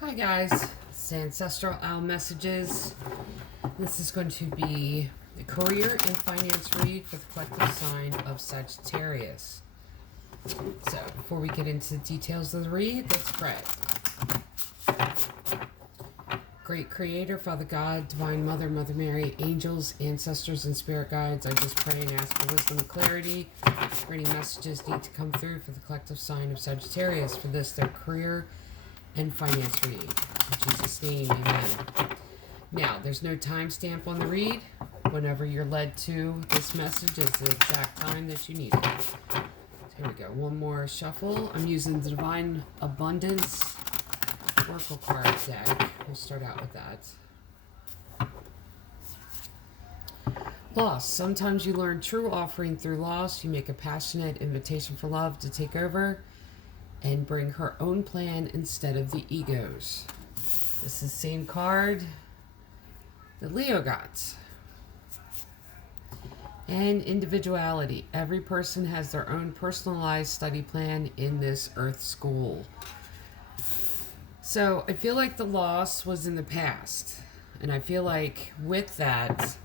Hi guys, it's Ancestral Owl Messages. This is going to be the career and finance read for the collective sign of Sagittarius. So, before we get into the details of the read, let's pray. Great Creator, Father God, Divine Mother, Mother Mary, angels, ancestors, and spirit guides, I just pray and ask for wisdom and clarity. Any messages need to come through for the collective sign of Sagittarius for this, their career and finance read. In Jesus' name, amen. Now, there's no timestamp on the read. Whenever you're led to this message is the exact time that you need it. So here we go. One more shuffle. I'm using the Divine Abundance Oracle card deck. We'll start out with that. Loss. Sometimes you learn true offering through loss. You make a passionate invitation for love to take over and bring her own plan instead of the ego's. This is the same card that Leo got. And individuality. Every person has their own personalized study plan in this Earth school. So I feel like the loss was in the past. And I feel like with that,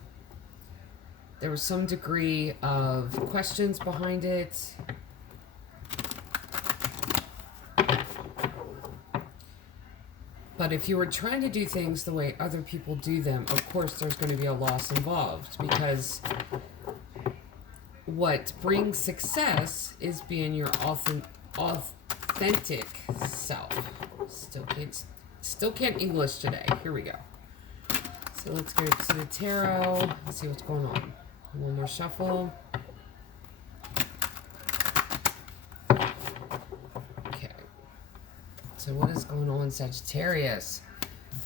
there was some degree of questions behind it. But if you were trying to do things the way other people do them, of course there's going to be a loss involved, because what brings success is being your authentic self. Still can't English today. Here we go. So let's go to the tarot. Let's see what's going on. One more shuffle. So what is going on, Sagittarius?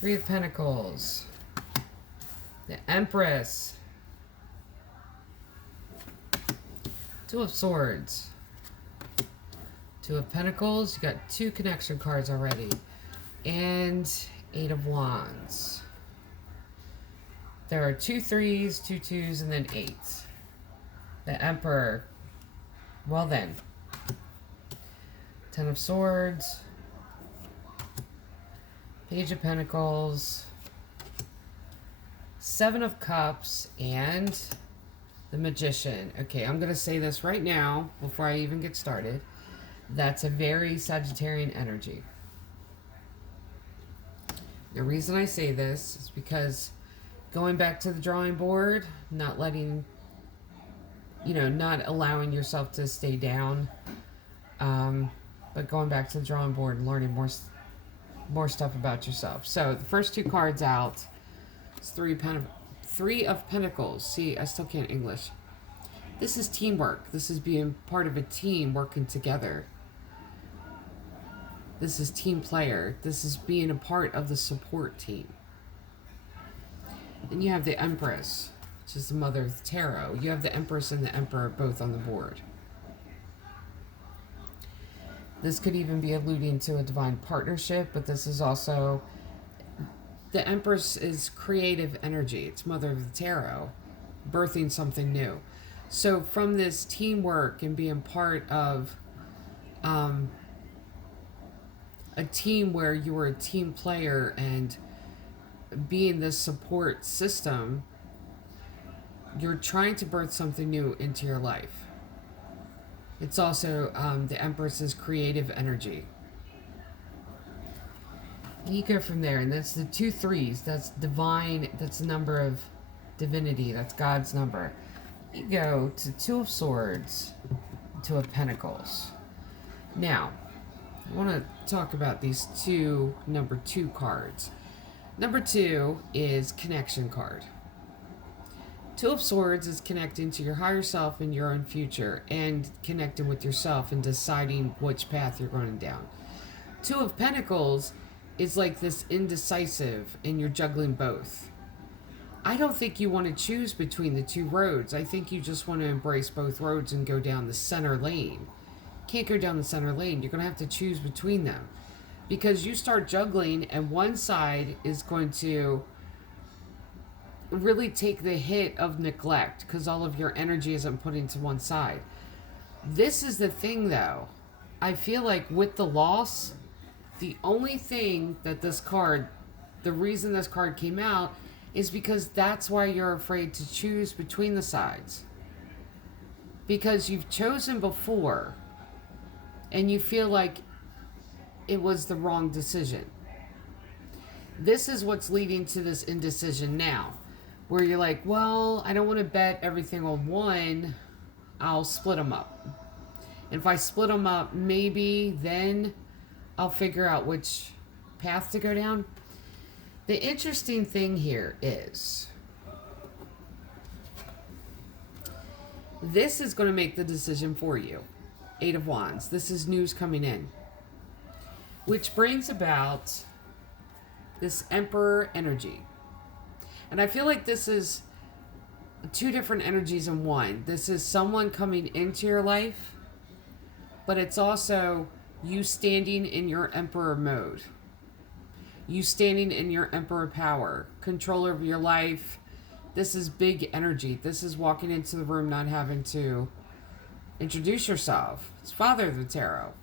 Three of Pentacles. The Empress. Two of Swords. Two of Pentacles. You got two connection cards already. And Eight of Wands. There are 2 3s, 2 2s, and then 8. The Emperor. Well then. Ten of Swords. Page of Pentacles, 7 of Cups, and the Magician. Okay, I'm going to say this right now before I even get started. That's a very Sagittarian energy. The reason I say this is because going back to the drawing board, not allowing yourself to stay down, but going back to the drawing board and learning more stuff about yourself. So the first 2 cards out is Three of Pentacles. See, I still can't English. This is teamwork. This is being part of a team working together. This is team player. This is being a part of the support team. Then you have the Empress, which is the mother of the tarot. You have the Empress and the Emperor both on the board. This could even be alluding to a divine partnership, but this is also, the Empress is creative energy. It's mother of the tarot, birthing something new. So from this teamwork and being part of a team where you were a team player and being this support system, you're trying to birth something new into your life. It's also the Empress's creative energy. You go from there, and that's the 2 3s. That's divine. That's the number of divinity. That's God's number. You go to 2 of Swords, 2 of Pentacles. Now, I want to talk about these number 2 cards. Number 2 is connection card. 2 of Swords is connecting to your higher self and your own future, and connecting with yourself and deciding which path you're going down. 2 of Pentacles is like this indecisive, and you're juggling both. I don't think you want to choose between the 2 roads. I think you just want to embrace both roads and go down the center lane. Can't go down the center lane. You're going to have to choose between them, because you start juggling and one side is going to really take the hit of neglect because all of your energy isn't put into one side. This is the thing, though. I feel like with the loss, The only thing that this card, the reason this card came out, is because that's why you're afraid to choose between the sides. Because you've chosen before and you feel like it was the wrong decision. This is what's leading to this indecision now, where you're like, well, I don't want to bet everything on one, I'll split them up. And if I split them up, maybe then I'll figure out which path to go down. The interesting thing here is this is going to make the decision for you. Eight of Wands. This is news coming in, which brings about this Emperor energy. And I feel like this is two different energies in one. This is someone coming into your life, but it's also you standing in your Emperor mode. You standing in your Emperor power, controller of your life. This is big energy. This is walking into the room not having to introduce yourself. It's Father of the Tarot.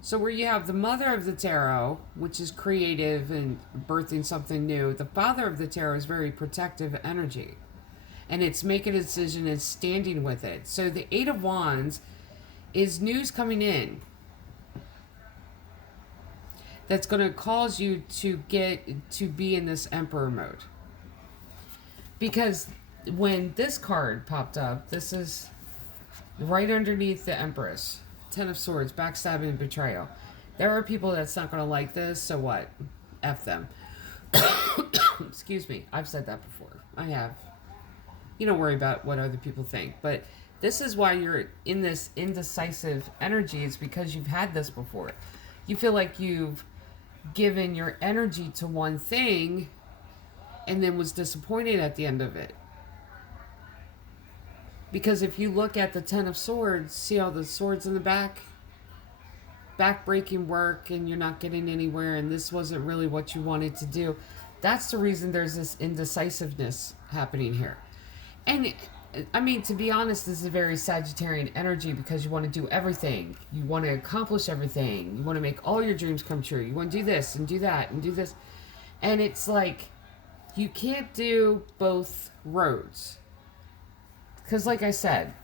So where you have the Mother of the Tarot, which is creative and birthing something new, the Father of the Tarot is very protective energy. And it's making a decision and standing with it. So the Eight of Wands is news coming in that's going to cause you to get to be in this Emperor mode. Because when this card popped up, this is right underneath the Empress. Ten of Swords, backstabbing and betrayal. There are people that's not going to like this, so what? F them. Excuse me. I've said that before. I have. You don't worry about what other people think. But this is why you're in this indecisive energy. It's because you've had this before. You feel like you've given your energy to one thing and then was disappointed at the end of it. Because if you look at the Ten of Swords, see all the swords in the back? Back-breaking work, and you're not getting anywhere, and this wasn't really what you wanted to do. That's the reason there's this indecisiveness happening here. And, I mean, to be honest, this is a very Sagittarian energy because you want to do everything. You want to accomplish everything. You want to make all your dreams come true. You want to do this and do that and do this. And it's like, you can't do both roads. Because like I said,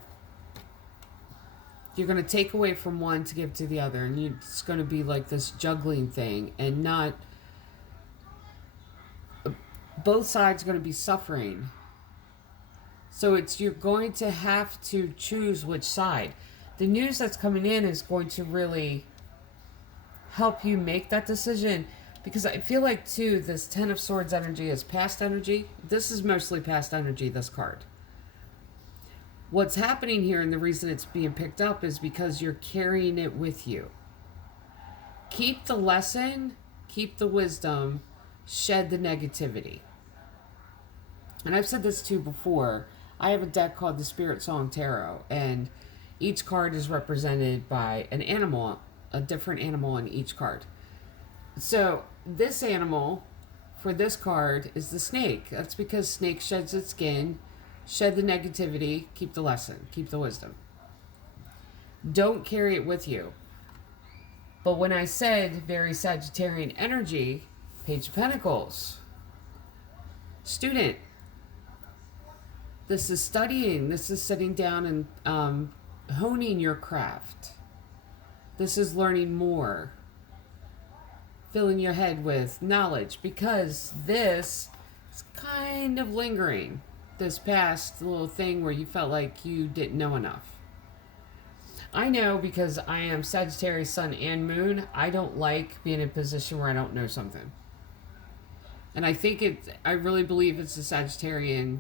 you're going to take away from one to give to the other. And it's going to be like this juggling thing. And not... both sides are going to be suffering. So you're going to have to choose which side. The news that's coming in is going to really help you make that decision. Because I feel like, too, this Ten of Swords energy is past energy. This is mostly past energy, this card. What's happening here and the reason it's being picked up is because you're carrying it with you. Keep the lesson, keep the wisdom, shed the negativity. And I've said this too before. I have a deck called the Spirit Song Tarot, and each card is represented by an animal, a different animal in each card. So this animal for this card is the snake. That's because snake sheds its skin. Shed the negativity, keep the lesson, keep the wisdom. Don't carry it with you. But when I said very Sagittarian energy, Page of Pentacles. Student. This is studying. This is sitting down and honing your craft. This is learning more. Filling your head with knowledge. Because this is kind of lingering. This past little thing where you felt like you didn't know enough. I know because I am Sagittarius Sun and Moon, I don't like being in a position where I don't know something. And I really believe it's a Sagittarian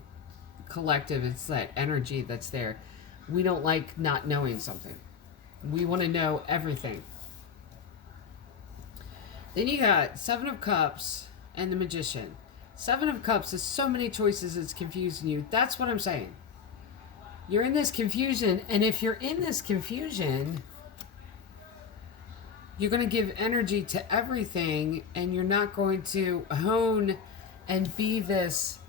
collective. It's that energy that's there. We don't like not knowing something. We want to know everything. Then you got Seven of Cups and the Magician. Seven of Cups is so many choices, it's confusing you. That's what I'm saying. You're in this confusion, and if you're in this confusion, you're going to give energy to everything, and you're not going to hone and be this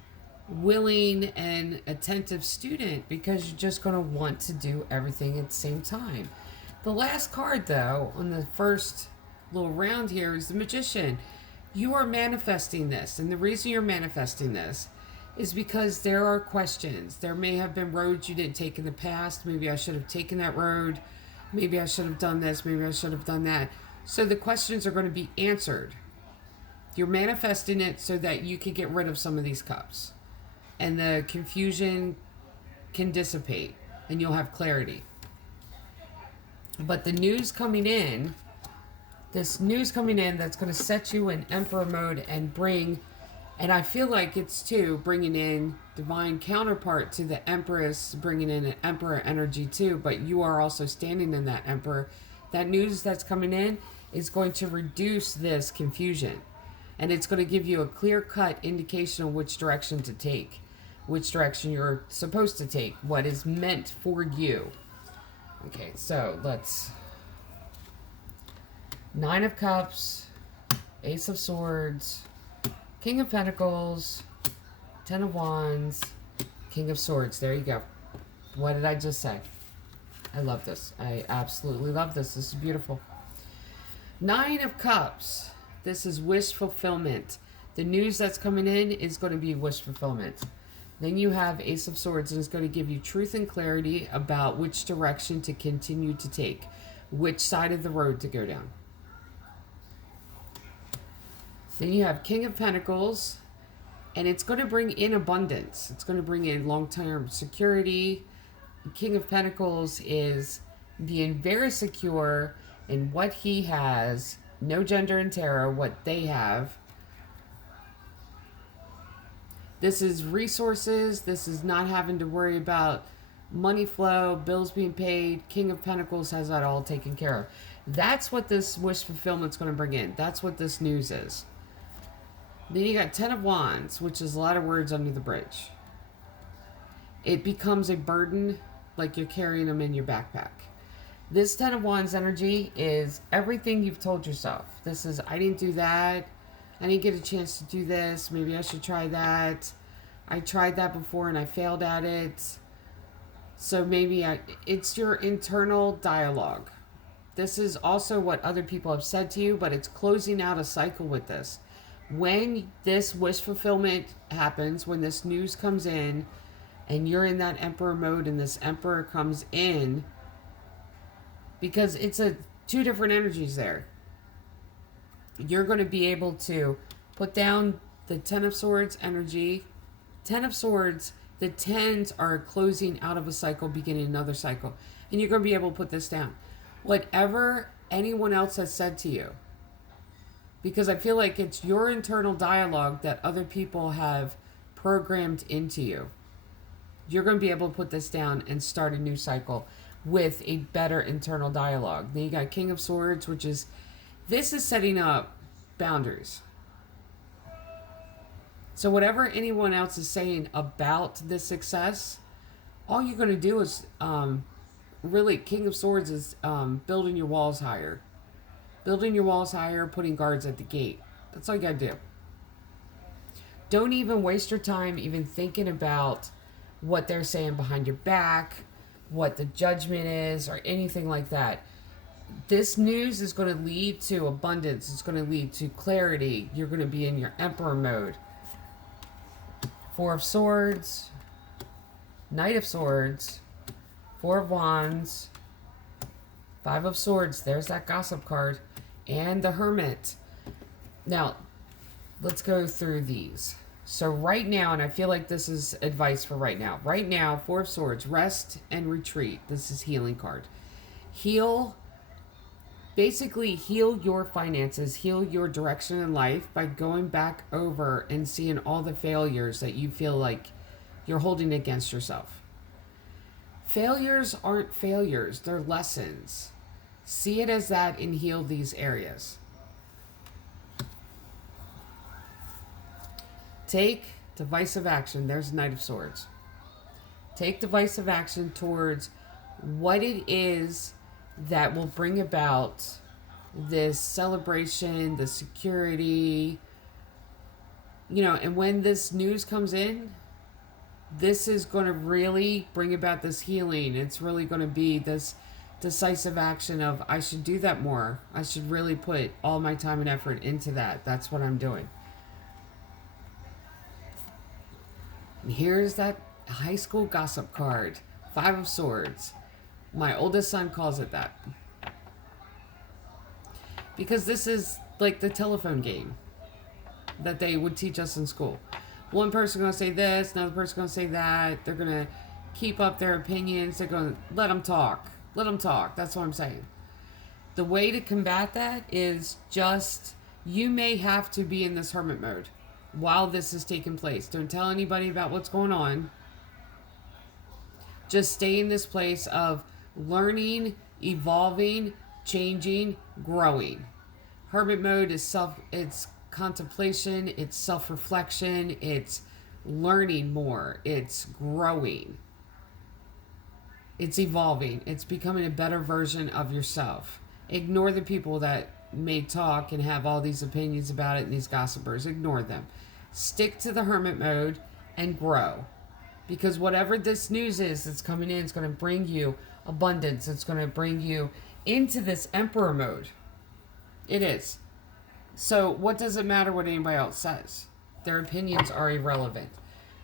willing and attentive student because you're just going to want to do everything at the same time. The last card, though, on the first little round here is the Magician. You are manifesting this, and the reason you're manifesting this is because there are questions. There may have been roads you didn't take in the past. Maybe I should have taken that road. Maybe I should have done this. Maybe I should have done that. So the questions are going to be answered. You're manifesting it so that you can get rid of some of these cups. And the confusion can dissipate and you'll have clarity. But the news coming in, this news coming in that's going to set you in Emperor mode and bring, and I feel like it's too, bringing in divine counterpart to the Empress, bringing in an Emperor energy too, but you are also standing in that Emperor. That news that's coming in is going to reduce this confusion. And it's going to give you a clear-cut indication of which direction to take, which direction you're supposed to take, what is meant for you. Okay, so let's... Nine of Cups, Ace of Swords, King of Pentacles, Ten of Wands, King of Swords. There you go. What did I just say? I love this. I absolutely love this. This is beautiful. Nine of Cups. This is wish fulfillment. The news that's coming in is going to be wish fulfillment. Then you have Ace of Swords, and it's going to give you truth and clarity about which direction to continue to take, which side of the road to go down. Then you have King of Pentacles, and it's going to bring in abundance. It's going to bring in long-term security. King of Pentacles is being very secure in what he has. No gender and tarot, what they have. This is resources. This is not having to worry about money flow, bills being paid. King of Pentacles has that all taken care of. That's what this wish fulfillment's going to bring in. That's what this news is. Then you got Ten of Wands, which is a lot of words under the bridge. It becomes a burden, like you're carrying them in your backpack. This Ten of Wands energy is everything you've told yourself. This is, I didn't do that. I didn't get a chance to do this. Maybe I should try that. I tried that before and I failed at it. So maybe it's your internal dialogue. This is also what other people have said to you, but it's closing out a cycle with this. When this wish fulfillment happens, when this news comes in, and you're in that Emperor mode and this Emperor comes in, because it's two different energies there. You're going to be able to put down the Ten of Swords energy. Ten of Swords, the tens are closing out of a cycle, beginning another cycle. And you're going to be able to put this down. Whatever anyone else has said to you. Because I feel like it's your internal dialogue that other people have programmed into you. You're going to be able to put this down and start a new cycle with a better internal dialogue. Then you got King of Swords, which is, this is setting up boundaries. So whatever anyone else is saying about this success, all you're going to do is, really, King of Swords is building your walls higher. Building your walls higher, putting guards at the gate. That's all you got to do. Don't even waste your time even thinking about what they're saying behind your back, what the judgment is, or anything like that. This news is going to lead to abundance. It's going to lead to clarity. You're going to be in your Emperor mode. Four of Swords, Knight of Swords, Four of Wands, Five of Swords. There's that gossip card. And the Hermit. Now, let's go through these. So right now, and I feel like this is advice for right now. Right now, Four of Swords, rest and retreat. This is healing card. Heal, basically heal your finances, heal your direction in life by going back over and seeing all the failures that you feel like you're holding against yourself. Failures aren't failures, they're lessons. See it as that and heal these areas. Take divisive action. There's Knight of Swords. Take divisive action towards what it is that will bring about this celebration, the security. You know, and when this news comes in, this is going to really bring about this healing. It's really going to be this decisive action of, I should do that more. I should really put all my time and effort into that. That's what I'm doing. And here's that high school gossip card. 5 of Swords. My oldest son calls it that. Because this is like the telephone game that they would teach us in school. One person going to say this, another person going to say that. They're going to keep up their opinions. They're going to let them talk. Let them talk. That's what I'm saying. The way to combat that is just, you may have to be in this hermit mode while this is taking place. Don't tell anybody about what's going on. Just stay in this place of learning, evolving, changing, growing. Hermit mode is it's contemplation, it's self-reflection, it's learning more, it's growing, it's evolving, it's becoming a better version of yourself. Ignore the people that may talk and have all these opinions about it and these gossipers. Ignore them. Stick to the hermit mode and grow. Because whatever this news is that's coming in, it's going to bring you abundance. It's going to bring you into this emperor mode. It is. So what does it matter what anybody else says? Their opinions are irrelevant.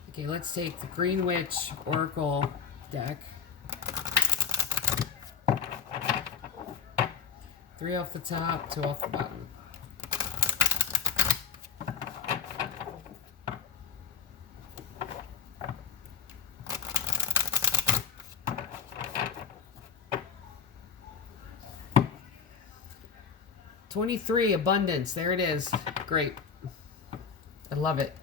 Okay, let's take the Green Witch Oracle deck. 3 off the top, 2 off the bottom. $23, abundance. There it is. Great. I love it.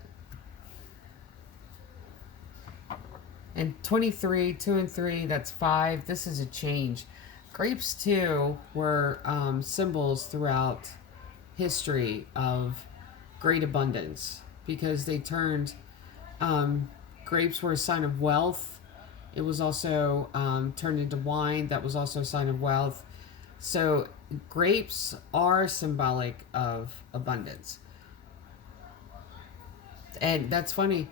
And 23, 2 and 3, that's 5. This is a change. Grapes, too, were symbols throughout history of great abundance because they turned, grapes were a sign of wealth. It was also turned into wine. That was also a sign of wealth. So grapes are symbolic of abundance. And that's funny.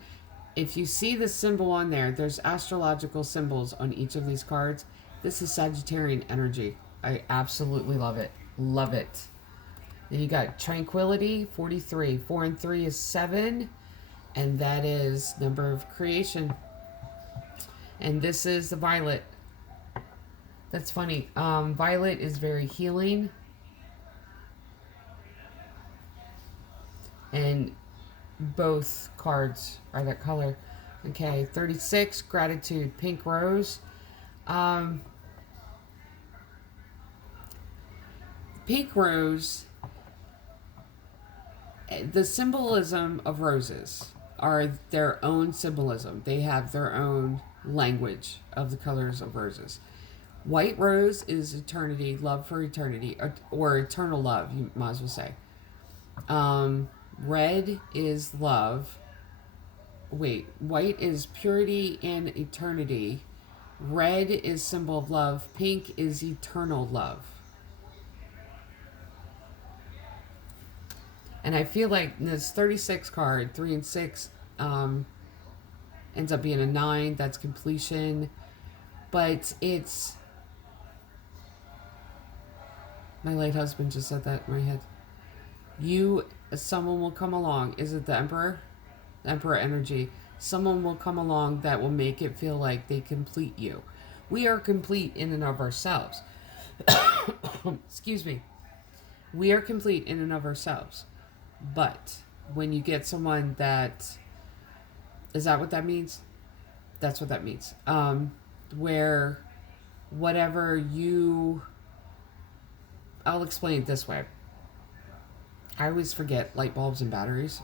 If you see the symbol on there, there's astrological symbols on each of these cards. This is Sagittarian energy. I absolutely love it. Love it. Then you got Tranquility, 43. 4 and 3 is 7. And that is number of creation. And this is the Violet. That's funny. Violet is very healing. And both cards are that color. Okay, 36, Gratitude, Pink Rose. Pink Rose, the symbolism of roses are their own symbolism. They have their own language of the colors of roses. White rose is eternity, love for eternity, or eternal love, you might as well say. Red is love. Wait, white is purity and eternity. Red is symbol of love. Pink is eternal love. And I feel like this 36 card, 3 and 6, ends up being a 9. That's completion. But it's... My late husband just said that in my head. Someone will come along. Is it the Emperor? The Emperor energy. Someone will come along that will make it feel like they complete you. We are complete in and of ourselves. Excuse me. We are complete in and of ourselves. But when you get someone that... Is that what that means? That's what that means. Where whatever you... I'll explain it this way. I always forget light bulbs and batteries.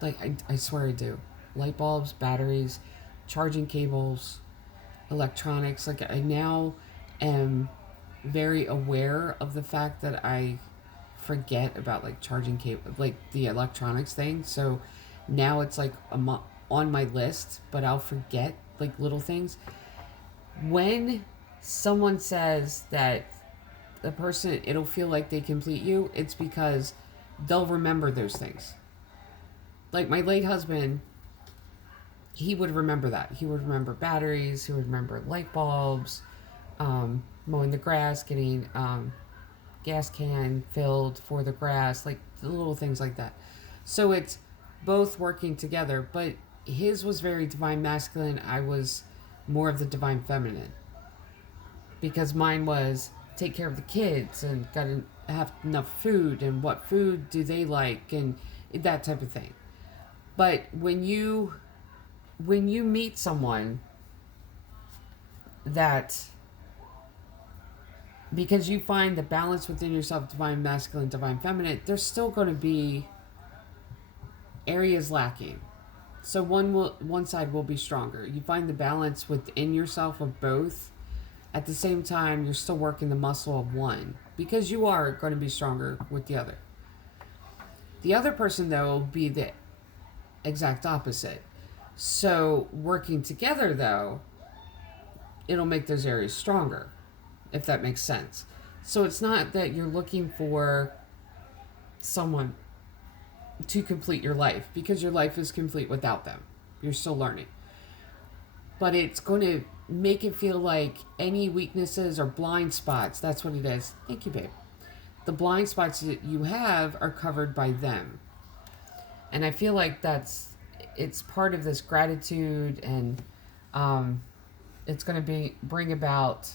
Like, I swear I do. Light bulbs, batteries, charging cables, electronics. Like, I now am very aware of the fact that I forget about, like, charging cable, like, the electronics thing. So now it's, like, on my list, but I'll forget, like, little things. When someone says that the person, it'll feel like they complete you, it's because they'll remember those things. Like my late husband, he would remember that. He would remember batteries, he would remember light bulbs, mowing the grass, getting gas can filled for the grass, like the little things like that. So it's both working together, but his was very divine masculine. I was more of the divine feminine, because mine was take care of the kids and gotta have enough food, and what food do they like, and that type of thing. But when you meet someone that, because you find the balance within yourself, divine masculine, divine feminine, there's still going to be areas lacking. So one side will be stronger. You find the balance within yourself of both. At the same time, you're still working the muscle of one, because you are going to be stronger with the other. The other person, though, will be the exact opposite. So working together, though, it'll make those areas stronger, if that makes sense. So it's not that you're looking for someone to complete your life, because your life is complete without them. You're still learning. But it's going to make it feel like any weaknesses or blind spots, that's what it is. Thank you, babe. The blind spots that you have are covered by them. And I feel like it's part of this gratitude, and it's going to bring about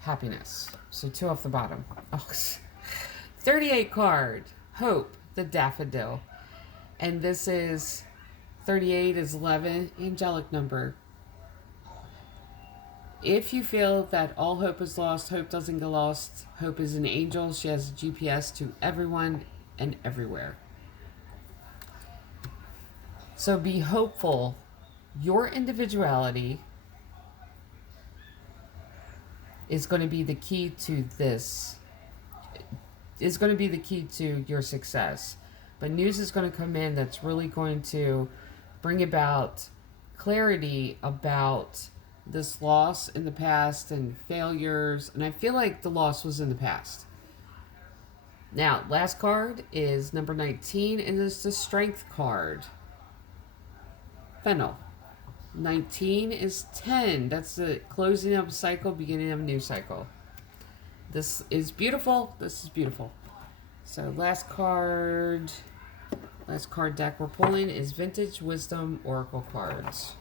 happiness. So 2 off the bottom. Oh, 38 card, Hope, the daffodil. And this is 38 is 11, angelic number. If you feel that all hope is lost, hope doesn't get lost. Hope is an angel. She has a GPS to everyone and everywhere. So be hopeful. Your individuality is going to be the key to this. Is going to be the key to your success. But news is going to come in that's really going to bring about clarity about this loss in the past and failures. And I feel like the loss was in the past. Now, last card is number 19, and it's the strength card. Fennel. 19 is 10. That's the closing of a cycle, beginning of a new cycle. This is beautiful. This is beautiful. So last card deck we're pulling is Vintage Wisdom Oracle cards.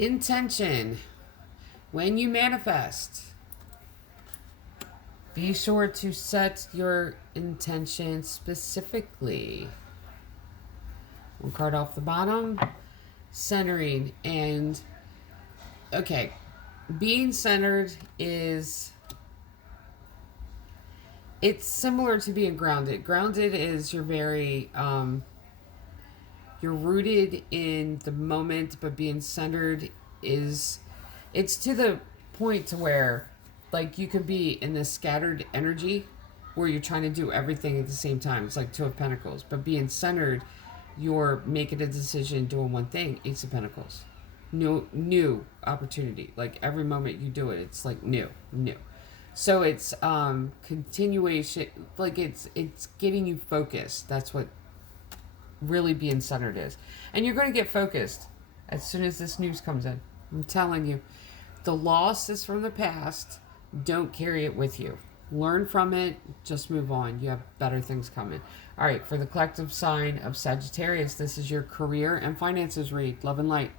Intention. When you manifest, be sure to set your intention specifically. One card off the bottom, centering. And okay, being centered it's similar to being grounded. Grounded is you're very you're rooted in the moment, but being centered it's to the point to where, like, you could be in this scattered energy where you're trying to do everything at the same time. It's like 2 of Pentacles. But being centered, you're making a decision, doing one thing. Ace of Pentacles. New opportunity. Like, every moment you do it, it's like new. So it's continuation. Like, it's getting you focused. That's what really being centered is. And you're going to get focused as soon as this news comes in. I'm telling you, the loss is from the past. Don't carry it with you. Learn from it. Just move on. You have better things coming. All right, for the collective sign of Sagittarius, this is your career and finances read. Love and light.